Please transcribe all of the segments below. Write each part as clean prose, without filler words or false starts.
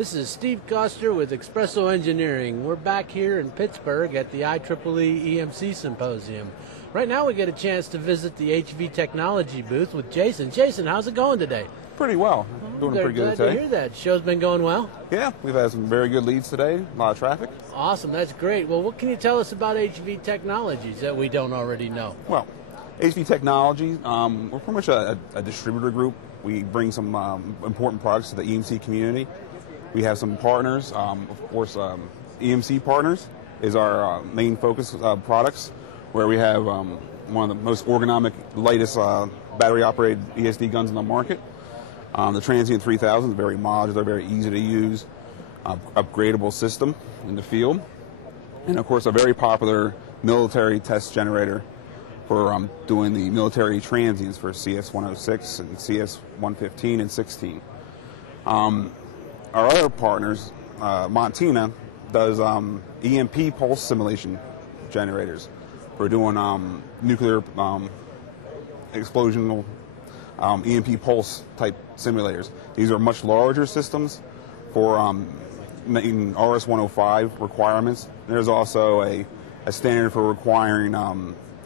This is Steve Koster with Espresso Engineering. We're back here in Pittsburgh at the IEEE EMC Symposium. Right now we get a chance to visit the HV Technology booth with Jason. Jason, how's it going today? Pretty well. Doing pretty good today. Glad to hear that. Show's been going well? Yeah, we've had some very good leads today. A lot of traffic. Awesome, that's great. Well, what can you tell us about HV Technologies that we don't already know? Well, HV Technologies, we're pretty much a distributor group. We bring some important products to the EMC community. We have some partners, of course, EMC partners is our main focus products, where we have one of the most ergonomic, latest battery-operated ESD guns in the market. The Transient 3000 is very modular, very easy to use, upgradable system in the field, and of course a very popular military test generator for doing the military transients for CS-106 and CS-115 and 16. Our other partners, Montina, does EMP pulse simulation generators for doing nuclear explosional EMP pulse type simulators. These are much larger systems for meeting RS-105 requirements. There's also a standard for requiring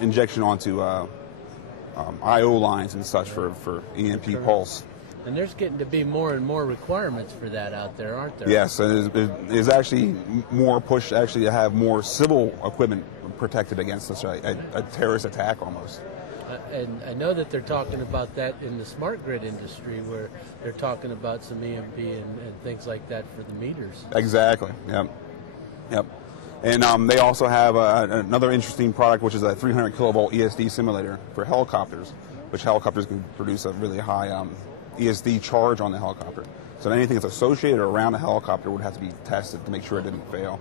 injection onto I/O lines and such for EMP pulse. And there's getting to be more and more requirements for that out there, aren't there? Yes, there's actually more push actually to have more civil equipment protected against such a terrorist attack almost. And I know that they're talking about that in the smart grid industry, where they're talking about some EMP and things like that for the meters. Exactly, yep. And they also have another interesting product, which is a 300 kilovolt ESD simulator for helicopters, which helicopters can produce a really high ESD charge on the helicopter. So anything that's associated around the helicopter would have to be tested to make sure it didn't fail.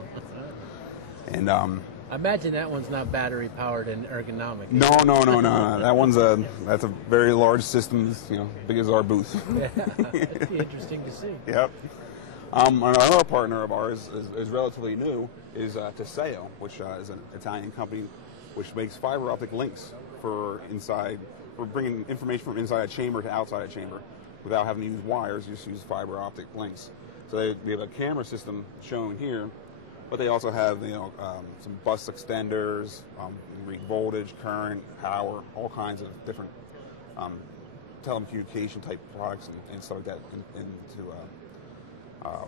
And I imagine that one's not battery powered and ergonomic. No. That one's that's a very large system, big as our booth. Yeah, that'd be interesting to see. Yep. Another partner of ours is relatively new, is Teseo, which is an Italian company which makes fiber optic links for bringing information from inside a chamber to outside a chamber without having to use wires. Just use fiber optic links. So they have a camera system shown here, but they also have some bus extenders, read voltage, current, power, all kinds of different telecommunication type products and stuff like that into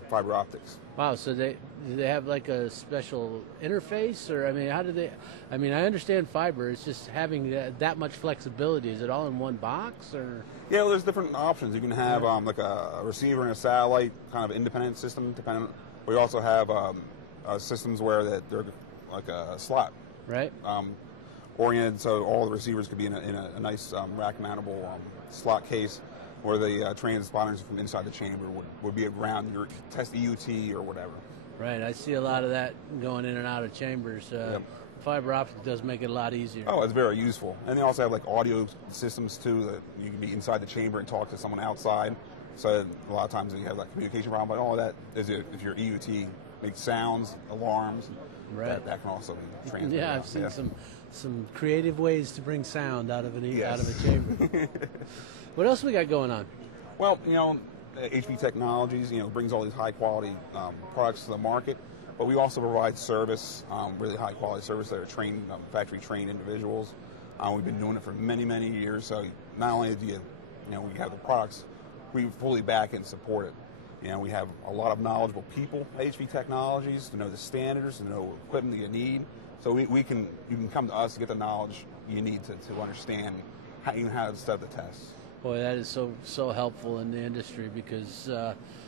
fiber optics. Wow, so do they have like a special interface, or how do they? I understand fiber. It's just having that much flexibility. Is it all in one box, or? Yeah, well, there's different options. You can have like a receiver and a satellite kind of independent system. We also have systems where they're like a slot, right? Oriented so all the receivers could be in a nice rack mountable slot case, where the transponders from inside the chamber would be around your test EUT or whatever. Right, I see a lot of that going in and out of chambers. Yep. Fiber optic does make it a lot easier. Oh, it's very useful. And they also have like audio systems too, that you can be inside the chamber and talk to someone outside. So a lot of times you have that communication problem, but all that is if your EUT makes sounds, alarms, right. that can also be transmitted. Yeah, I've seen some creative ways to bring sound out of out of a chamber. What else we got going on? Well, HV Technologies, brings all these high quality products to the market, but we also provide service, really high quality service that are trained, factory trained individuals. We've been doing it for many, many years. So not only do we have the products, we fully back and support it. We have a lot of knowledgeable people at HV Technologies to know the standards, to know equipment that you need. So you can come to us to get the knowledge you need to understand how to set the tests. Boy, that is so helpful in the industry, because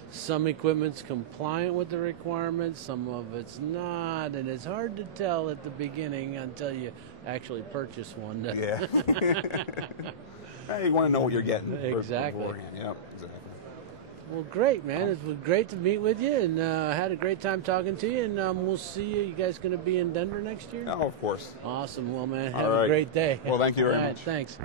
some equipment's compliant with the requirements, some of it's not, and it's hard to tell at the beginning until you actually purchase one. Yeah. You want to know what you're getting. Exactly. Yeah, exactly. Well, great, man. It was great to meet with you, and I had a great time talking to you, and we'll see you. You guys going to be in Denver next year? Oh, of course. Awesome. Well, man, have a great day. Well, thank you very much. Thanks.